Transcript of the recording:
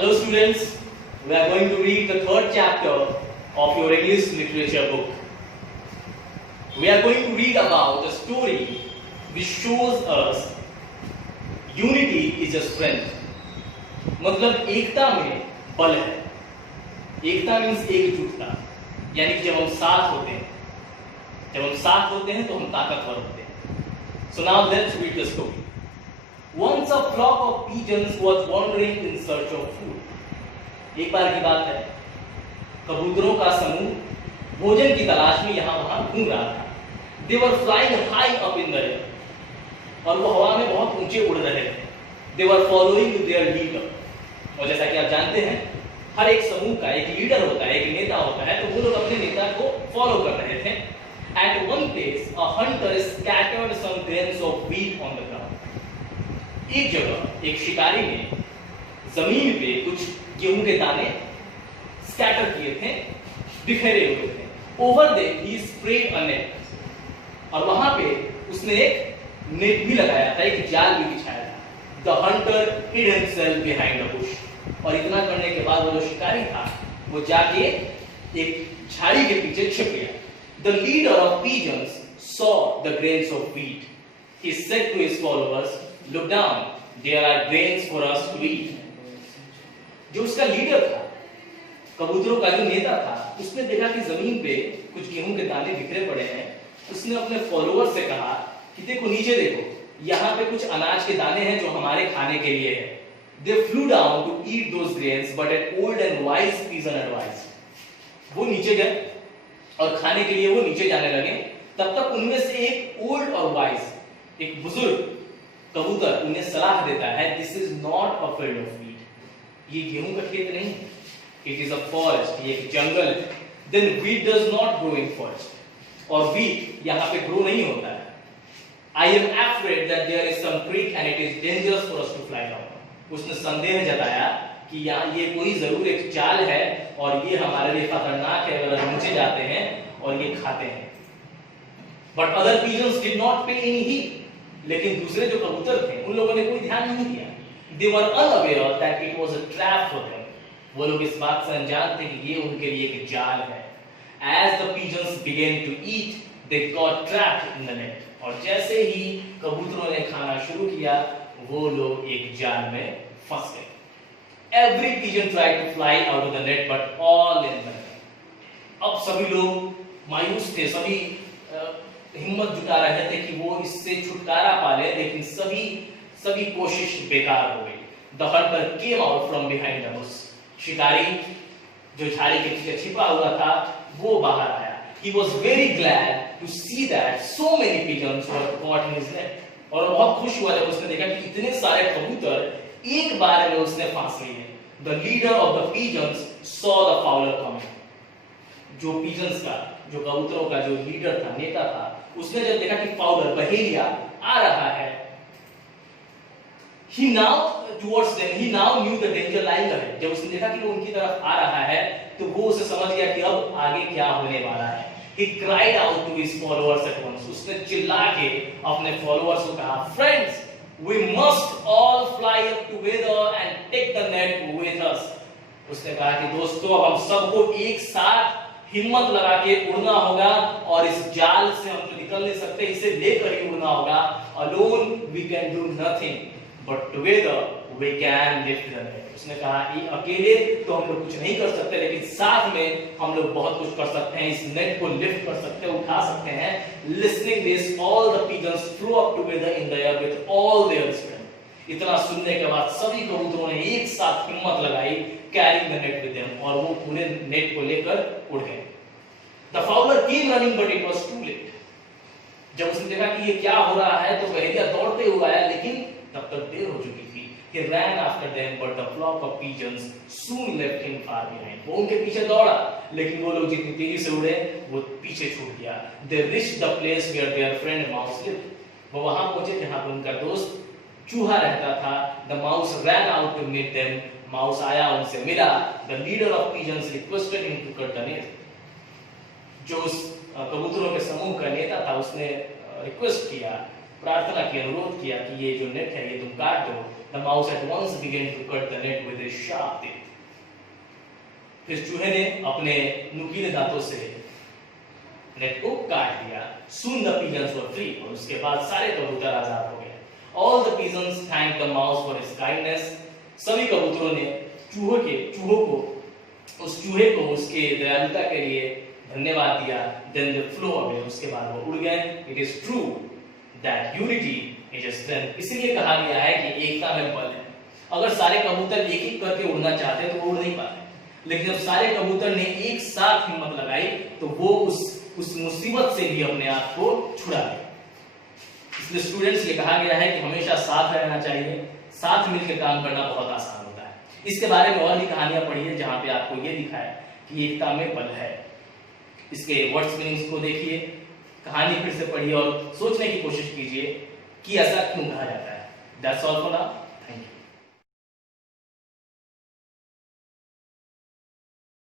Hello students, we are going to read the third chapter of your English literature book. We are going to read about a story which shows us unity is a strength. मतलब एकता में बल है. एकता means एकजुटता, यानी कि जब हम साथ होते हैं तो हम ताकतवर होते हैं. So now let's read the story. Once a flock of pigeons was wandering in search of food. एक बार की बात है, कबूतरों का समूह भोजन की तलाश में यहाँ वहाँ घूम रहा था. They were flying high up in the air. और वो हवा में बहुत ऊंचे उड़ रहे थे. They were following their leader. और जैसा कि आप जानते हैं, हर एक समूह का एक लीडर होता है, एक नेता होता है, तो वो लोग अपने नेता को फॉलो कर रहे थे. At one place, a hunter scattered some grains of wheat on the ground. एक जगह एक शिकारी ने जमीन पे कुछ गेहूं के दाने स्कैटर किए थे, बिखेरे हुए थे. Over them he spread a net. और वहां पे उसने एक नेट भी लगाया था, एक जाल भी बिछाया था. The hunter hid himself behind a bush. और इतना करने के बाद वो जो शिकारी था, वो जाके एक झाड़ी के पीछे छिप गया. The leader of pigeons saw the grains of wheat. He said to his followers, "Look down. There are grains for us to eat." जो उसका लीडर था, कबूतरों का जो नेता था, उसने देखा कि जमीन पे कुछ गेहूं के दाने बिखरे पड़े हैं. उसने अपने फॉलोअर से कहा कि देखो, नीचे देखो, यहाँ पे कुछ अनाज के दाने हैं जो हमारे खाने के लिए है. They flew down to eat those grains, but an old and wise pigeon advised. वो नीचे गए और खाने के लिए वो नीचे जाने लगे. तब तक उनमें से एक ओल्ड और वाइज, एक बुजुर्ग कबूतर उन्हें सलाह देता है, this is not a field of wheat. ये गेहूं का खेत नहीं, इट इज अ फॉरेस्ट, ये एक जंगल है. Then wheat does not grow in forest. और व्हीट यहाँ पे ग्रो नहीं होता है. I am afraid that there is some trick and it is dangerous for us to fly down. उसने संदेह जताया कि यहाँ ये कोई जरूर एक चाल है और ये हमारे लिए खतरनाक है अगर हम नीचे जाते हैं और ये खाते हैं. But other pigeons did not pay any heed. लेकिन दूसरे जो कबूतर थे, उन लोगों ने कोई ध्यान नहीं दिया. They were unaware that it was a trap for them. वो लोग इस बात से अनजान थे कि ये उनके लिए एक जाल है. As the pigeons began to eat, they got trapped in the net. और जैसे ही कबूतरों ने खाना शुरू किया, वो लोग एक जाल में फंस गए. Every pigeon tried to fly out of the net, but all in vain. अब सभी लोग मायूस थे, सभी हिम्मत जुटा रहे थे कि वो इससे छुटकारा पा ले, लेकिन सभी कोशिश बेकार हो गई. The hunter came out from behind the bush. शिकारी जो झाड़ी के पीछे छिपा हुआ था, वो बाहर आया. He was very glad to see that so many pigeons were caught in his net. और बहुत खुश हुआ जब उसने देखा कि इतने सारे कबूतर एक बार में उसने फांस लिए. The leader of the pigeons saw the fowler coming. जो pigeons का, जो कबूतरों का जो लीडर था, नेता था, उसने जब देखा कि फाउलर, बहेलिया आ रहा है, he now towards them, he now knew the danger lying ahead. जब उसने देखा कि वो उनकी तरफ आ रहा है, तो वो उसे समझ गया कि अब आगे क्या होने वाला है. He cried out to his followers at once. उसने चिल्ला के अपने फॉलोअर्स को कहा, friends, we must all fly up together and take the net with us. उसने कहा कि दोस्तों, अब हम सबको एक साथ हिम्मत लगा के उड़ना होगा और इस जाल से हम तो निकल नहीं सकते, इसे लेकर ही उड़ना होगा. Alone we can do nothing, but together we can lift the net. उसने कहा कि अकेले तो हम लोग कुछ नहीं कर सकते, लेकिन साथ में हम लोग बहुत कुछ कर सकते हैं. इस नेट को लिफ्ट कर सकते हैं, उठा सकते हैं. Listening this, all the pigeons flew up together in the air with all their strength. इतना सुनने के बाद सभी कबूतरों ने एक साथ हिम्मत लगाई, carrying the net with them, और वो पूरे नेट को लेकर उड़ गए. The fowler came running, but it was too late. जब उसने देखा कि ये क्या हो रहा है, तो बहेलिया दौड़ते हुए आया, लेकिन तब तक देर हो चुकी थी. He ran after them, but the flock of pigeons soon left him far behind. वो उनके पीछे दौड़ा, लेकिन वो लोग जितनी तेजी से उड़े, वो पीछे छूट गया. They reached the place where their friend mouse lived. वो वहां पहुंचे जहां पर उनका दोस्त चूहा रहता था. The mouse ran out to meet them. Mouse आया, उनसे मिला. The leader of pigeons requested him to cut the net. जो उस कबूतरों के समूह का नेता था, उसने रिक्वेस्ट किया प्रार्थना की, अनुरोध किया कि ये जो नेट है ये तुम काट दो। The mouse at once began to cut the net with a sharp teeth. फिर चूहे ने अपने नुकीले दांतों से नेट को काट दिया। Soon the pigeons were free, और उसके बाद सारे कबूतर आजाद हो गए। All the pigeons thanked the mouse for his kindness। सभी कबूतरों ने उस चूहे को उसके दयालुता के लिए धन्यवाद दिया। Then they flew away, उसके बाद वो उड़ गए। It is true that unity is a strength। इसलिए कहा गया है कि एकता में बल है। अगर सारे कबूतर एक एक करके उड़ना चाहते तो उड़ नहीं पाते, लेकिन जब सारे कबूतर ने एक साथ हिम्मत लगाई तो वो उस मुसीबत से भी अपने आप को छुड़ा लिया। इसलिए स्टूडेंट्स, ये कहा गया है कि हमेशा साथ रहना चाहिए, साथ मिलकर काम करना बहुत आसान होता है। इसके बारे में और भी कहानियां पढ़िए जहां पे आपको ये दिखा है कि एकता में बल है। इसके वर्ड्स मीनिंग्स को देखिए, कहानी फिर से पढ़िए और सोचने की कोशिश कीजिए कि ऐसा क्यों कहा जाता है। That's all for now, thank you.